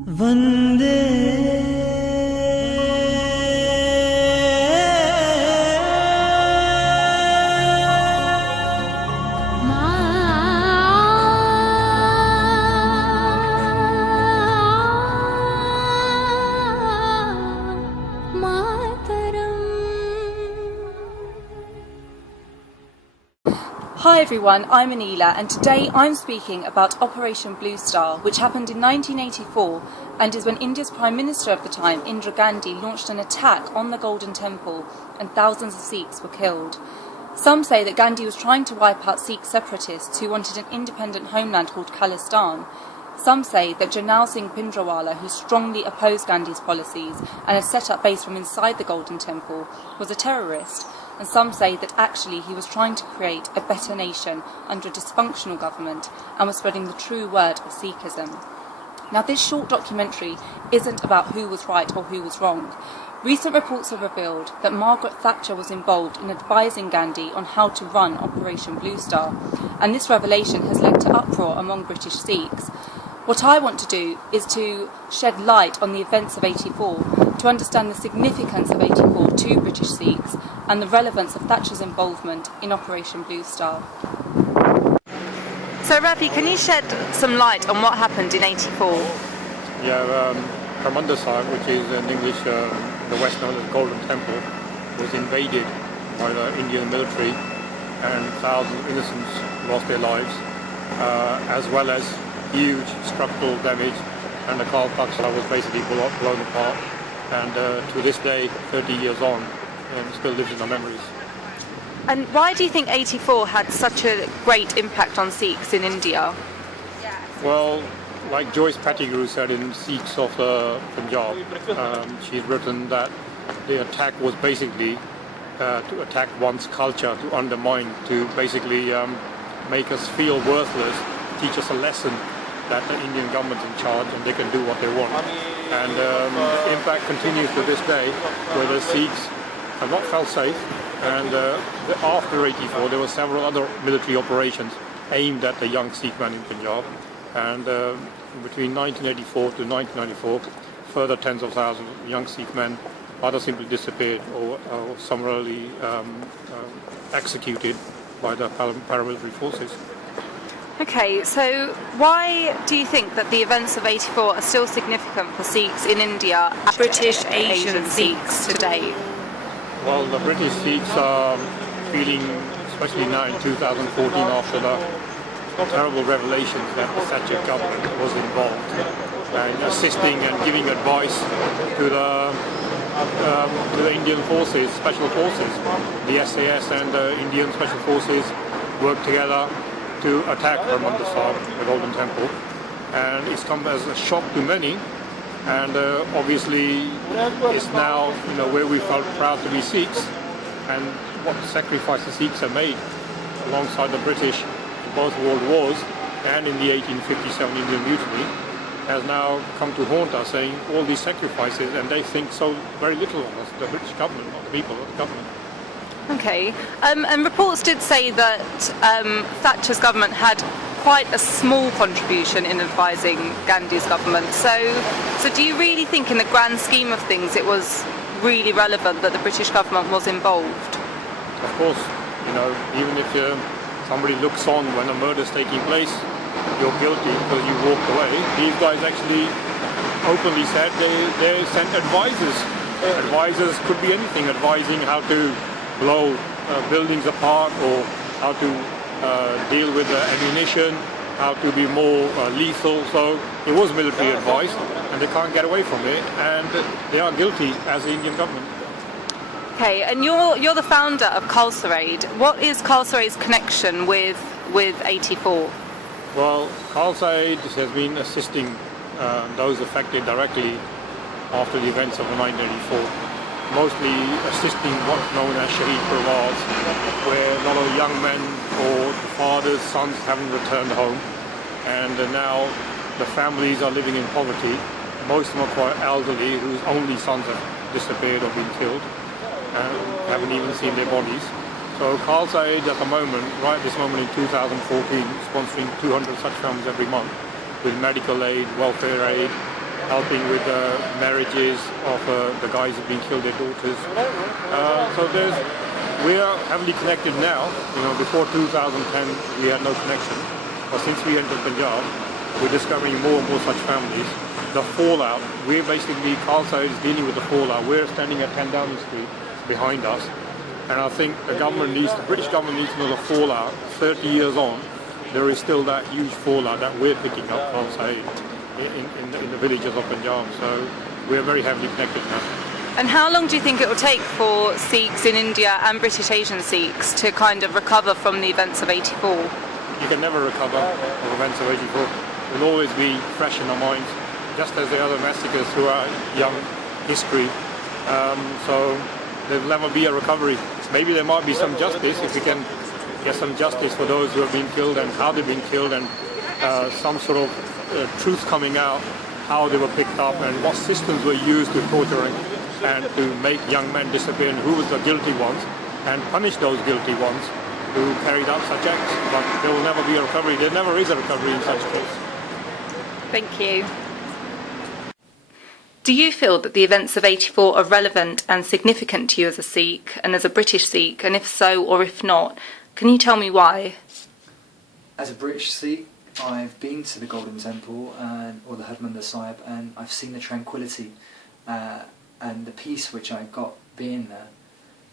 Vande Hi everyone, I'm Anila and today I'm speaking about Operation Blue Star, which happened in 1984 and is when India's Prime Minister of the time, Indira Gandhi, launched an attack on the Golden Temple and thousands of Sikhs were killed. Some say that Gandhi was trying to wipe out Sikh separatists who wanted an independent homeland called Khalistan. Some say that Janal Singh Pindrawala, who strongly opposed Gandhi's policies and had set up base from inside the Golden Temple, was a terrorist. And some say that actually he was trying to create a better nation under a dysfunctional government and was spreading the true word of Sikhism. Now, this short documentary isn't about who was right or who was wrong. Recent reports have revealed that Margaret Thatcher was involved in advising Gandhi on how to run Operation Blue Star, and this revelation has led to uproar among British Sikhs. What I want to do is to shed light on the events of 84, to understand the significance of 84 to British Sikhs and the relevance of Thatcher's involvement in Operation Blue Star. So Ravi, can you shed some light on what happened in 84? Yeah, Harmandir Sahib, which is in English the West known as Golden Temple, was invaded by the Indian military and thousands of innocents lost their lives, as well as huge structural damage, and the Kal Taksa was basically blown apart, and to this day, 30 years on, still lives in our memories. And why do you think 84 had such a great impact on Sikhs in India? Well, like Joyce Pettigrew said in Sikhs of Punjab, she's written that the attack was basically to attack one's culture, to undermine, to basically make us feel worthless, teach us a lesson that the Indian government's in charge and they can do what they want. And the impact continues to this day, where the Sikhs have not felt safe, and after 84 there were several other military operations aimed at the young Sikh men in Punjab, and between 1984 to 1994 further tens of thousands of young Sikh men either simply disappeared or summarily executed by the paramilitary forces. Okay, so why do you think that the events of 84 are still significant for Sikhs in India and British Asian Sikhs today? Well, the British Sikhs are feeling, especially now in 2014 after the terrible revelations that the Thatcher government was involved in assisting and giving advice to the Indian forces, special forces. The SAS and the Indian special forces worked together to attack Harmandir Sahib, the Golden Temple, and it's come as a shock to many, and obviously it's now where we felt proud to be Sikhs, and what sacrifices Sikhs have made alongside the British in both world wars and in the 1857 Indian Mutiny has now come to haunt us, saying all these sacrifices, and they think so very little of us, the British government, not the people of the government. Okay, and reports did say that Thatcher's government had quite a small contribution in advising Gandhi's government. So do you really think in the grand scheme of things it was really relevant that the British government was involved? Of course, even if somebody looks on when a murder is taking place, you're guilty because you walked away. These guys actually openly said they sent advisors. Advisors could be anything, advising how to blow buildings apart, or how to deal with the ammunition, how to be more lethal. So it was military advice, and they can't get away from it, and they are guilty as the Indian government. Okay, and you're the founder of Khalsa Aid. What is Khalsa Aid's connection with 84? Well, Khalsa Aid has been assisting those affected directly after the events of 1984. Mostly assisting what's known as Shaheed Parvars, where a lot of young men or fathers, sons haven't returned home, and now the families are living in poverty. Most of them are quite elderly, whose only sons have disappeared or been killed, and haven't even seen their bodies. So Khalsa Aid at the moment, right this moment in 2014, sponsoring 200 such families every month with medical aid, welfare aid, helping with the marriages of the guys who've been killed, their daughters. We are heavily connected now. Before 2010 we had no connection, but since we entered Punjab, we're discovering more and more such families. The fallout, Khalsa is dealing with the fallout. We're standing at 10 Downing Street behind us, and I think the British government needs to know the fallout. 30 years on, there is still that huge fallout that we're picking up, Khalsa, in the villages of Punjab. So we're very heavily connected now. And how long do you think it will take for Sikhs in India and British Asian Sikhs to kind of recover from the events of '84? You can never recover from events of '84. It will always be fresh in our minds, just as the other massacres throughout young history. So there'll never be a recovery. Maybe there might be some justice if we can get some justice for those who have been killed and how they've been killed, and some sort of truth coming out, how they were picked up and what systems were used to torture and to make young men disappear, and who was the guilty ones, and punish those guilty ones who carried out such acts. But there will never be a recovery. There never is a recovery in such case. Thank you. Do you feel that the events of '84 are relevant and significant to you as a Sikh and as a British Sikh? And if so, or if not, can you tell me why? As a British Sikh, I've been to the Golden Temple or the Harmandir Sahib, and I've seen the tranquility and the peace which I got being there.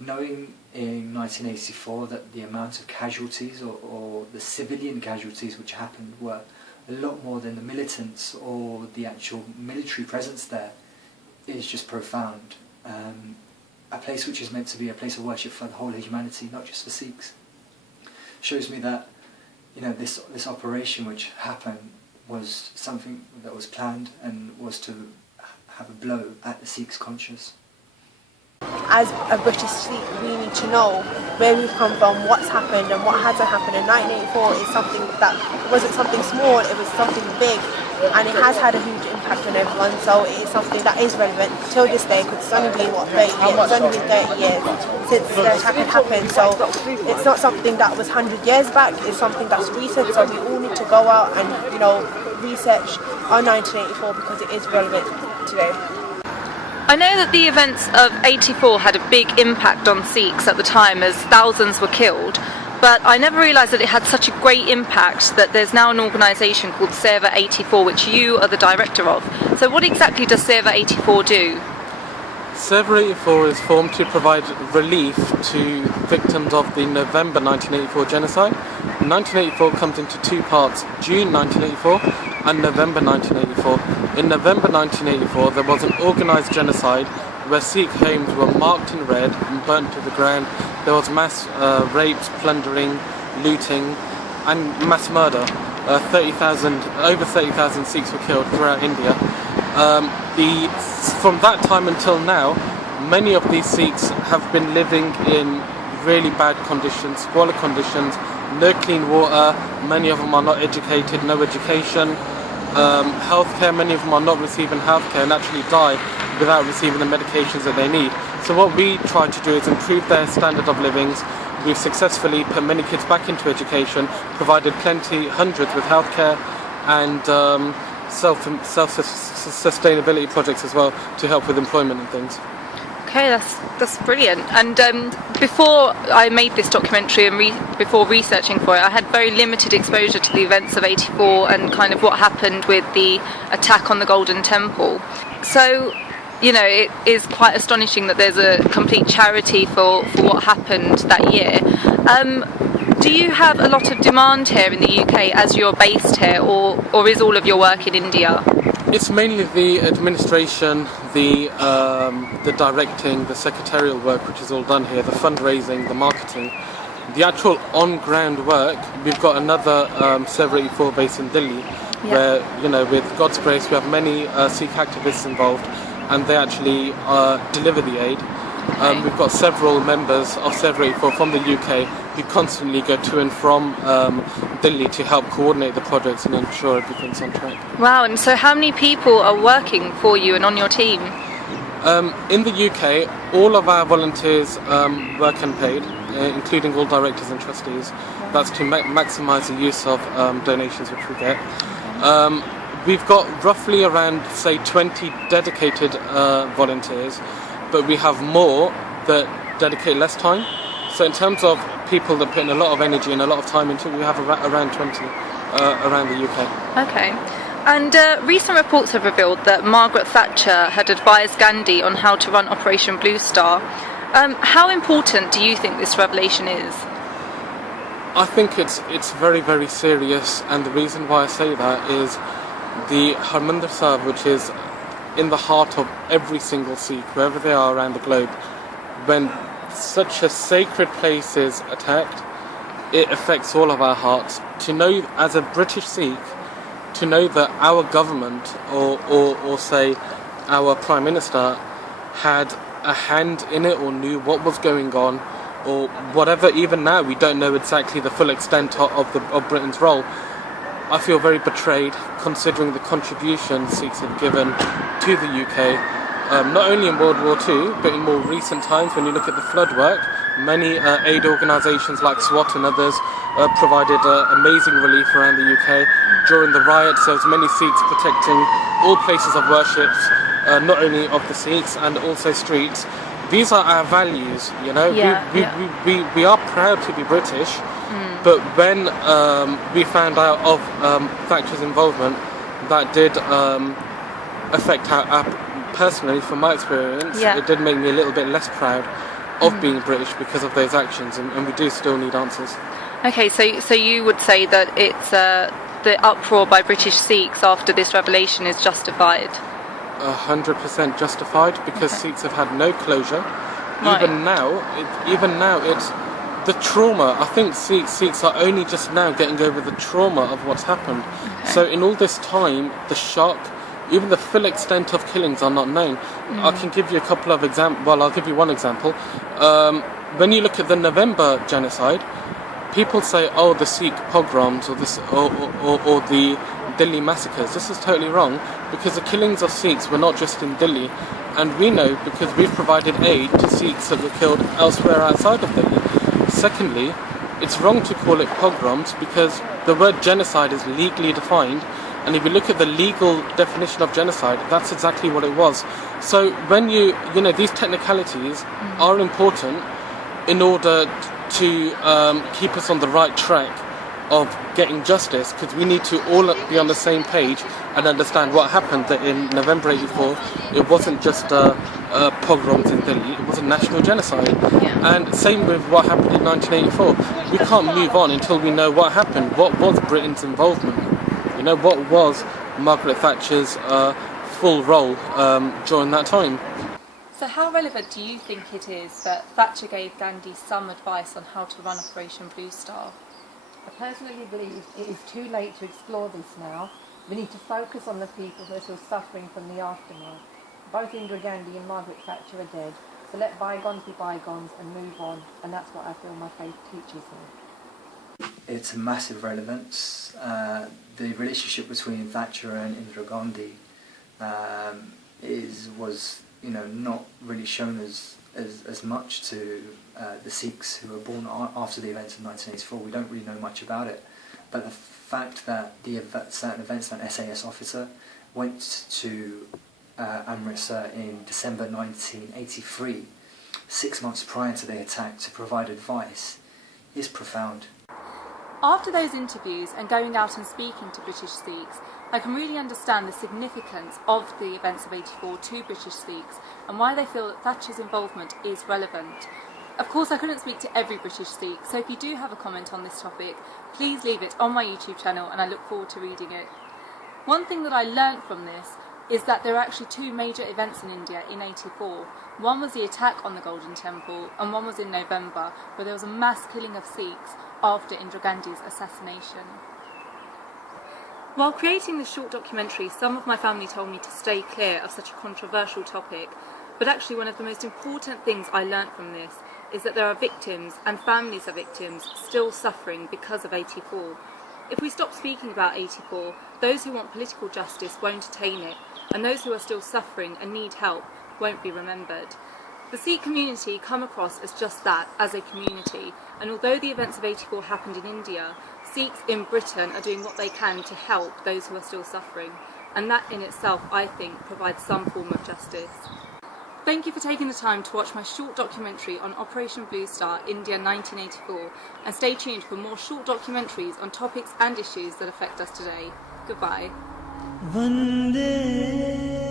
Knowing in 1984 that the amount of casualties or the civilian casualties which happened were a lot more than the militants or the actual military presence there is just profound. A place which is meant to be a place of worship for the whole of humanity, not just for Sikhs, shows me that this operation which happened was something that was planned and was to have a blow at the Sikhs' conscience. As a British Sikh, we need to know where we've come from, what's happened and what hasn't happened. And 1984 is something that wasn't something small, it was something big, and it has had a huge impact on everyone. So it is something that is relevant till this day, because it's only been 30 years. It's only been 30 years since the attack had happened. So it's not something that was 100 years back. It's something that's recent. So we all need to go out and research on 1984 because it is relevant today. I know that the events of '84 had a big impact on Sikhs at the time, as thousands were killed, but I never realised that it had such a great impact that there's now an organisation called Seva 84, which you are the director of. So what exactly does Seva 84 do? Seva 84 is formed to provide relief to victims of the November 1984 genocide. 1984 comes into two parts, June 1984 and November 1984. In November 1984 there was an organised genocide where Sikh homes were marked in red and burnt to the ground. There was mass rapes, plundering, looting and mass murder. Over 30,000 Sikhs were killed throughout India. From that time until now, many of these Sikhs have been living in really bad conditions, squalor conditions, no clean water, many of them are not educated, no education, healthcare, many of them are not receiving healthcare and actually die without receiving the medications that they need. So what we try to do is improve their standard of livings. We've successfully put many kids back into education, provided hundreds with healthcare and self-sustainability projects as well to help with employment and things. Okay, that's brilliant. And before I made this documentary and before researching for it, I had very limited exposure to the events of '84 and kind of what happened with the attack on the Golden Temple. So, it is quite astonishing that there's a complete charity for what happened that year. Do you have a lot of demand here in the UK as you're based here, or is all of your work in India? It's mainly the administration, the directing, the secretarial work, which is all done here, the fundraising, the marketing. The actual on-ground work, we've got another Seva 84 base in Delhi, where, with God's grace, we have many Sikh activists involved, and they actually deliver the aid. We've got several members of Seva 84 from the UK who constantly go to and from Delhi to help coordinate the projects and ensure everything's on track. Wow, and so how many people are working for you and on your team? In the UK, all of our volunteers work unpaid, including all directors and trustees. That's to maximise the use of donations which we get. we've got roughly around, say, 20 dedicated volunteers, but we have more that dedicate less time. So in terms of people that put in a lot of energy and a lot of time into it, we have around 20 around the UK. Okay. And recent reports have revealed that Margaret Thatcher had advised Gandhi on how to run Operation Blue Star. How important do you think this revelation is? I think it's very, very serious, and the reason why I say that is the Harmandir Sahib, which is in the heart of every single Sikh, wherever they are around the globe, when such a sacred place is attacked, it affects all of our hearts. To know, as a British Sikh, to know that our government, or say our Prime Minister, had a hand in it or knew what was going on, or whatever. Even now we don't know exactly the full extent of Britain's role. I feel very betrayed, considering the contribution Sikhs have given to the UK, not only in World War II, but in more recent times. When you look at the flood work, many aid organisations like SWAT and others provided amazing relief around the UK. During the riots, there was many Sikhs protecting all places of worship, not only of the Sikhs, and also streets. These are our values, you know. We are proud to be British, but when we found out of Thatcher's involvement, that did affect our personally, from my experience, it did make me a little bit less proud of being British because of those actions, and we do still need answers. Okay, so you would say that it's the uproar by British Sikhs after this revelation is justified? 100% justified, because Sikhs have had no closure. Right. Even now, it's the trauma. I think Sikhs are only just now getting over the trauma of what's happened. Okay. So in all this time, the shock, even the full extent of killings are not known. I can give you a couple of examples. Well, I'll give you one example. When you look at the November genocide, people say, "Oh, the Sikh pogroms or the Delhi massacres." This is totally wrong, because the killings of Sikhs were not just in Delhi, and we know because we've provided aid to Sikhs that were killed elsewhere outside of Delhi. Secondly, it's wrong to call it pogroms, because the word genocide is legally defined, and if you look at the legal definition of genocide, that's exactly what it was. So when you know, these technicalities are important in order to keep us on the right track of getting justice, because we need to all be on the same page and understand what happened, that in November '84 it wasn't just pogroms in Delhi, it was a national genocide. And same with what happened in 1984. We can't move on until we know what happened. What was Britain's involvement? You know, what was Margaret Thatcher's full role during that time? So how relevant do you think it is that Thatcher gave Gandhi some advice on how to run Operation Blue Star? I personally believe it is too late to explore this now. We need to focus on the people who are still suffering from the aftermath. Both Indira Gandhi and Margaret Thatcher are dead, so let bygones be bygones and move on, and that's what I feel my faith teaches me. It's a massive relevance. The relationship between Thatcher and Indira Gandhi was not really shown as much to the Sikhs who were born after the events of 1984. We don't really know much about it, but the fact that certain events, that an SAS officer went to Amritsar in December 1983, 6 months prior to the attack, to provide advice, is profound. After those interviews and going out and speaking to British Sikhs, I can really understand the significance of the events of '84 to British Sikhs and why they feel that Thatcher's involvement is relevant. Of course, I couldn't speak to every British Sikh, so if you do have a comment on this topic, please leave it on my YouTube channel and I look forward to reading it. One thing that I learnt from this is that there are actually two major events in India in '84. One was the attack on the Golden Temple, and one was in November, where there was a mass killing of Sikhs after Indira Gandhi's assassination. While creating this short documentary, some of my family told me to stay clear of such a controversial topic, but actually one of the most important things I learnt from this is that there are victims and families of victims still suffering because of '84. If we stop speaking about '84, those who want political justice won't attain it, and those who are still suffering and need help won't be remembered. The Sikh community come across as just that, as a community, and although the events of '84 happened in India, Sikhs in Britain are doing what they can to help those who are still suffering, and that in itself, I think, provides some form of justice. Thank you for taking the time to watch my short documentary on Operation Blue Star, India 1984, and stay tuned for more short documentaries on topics and issues that affect us today. Goodbye. Vande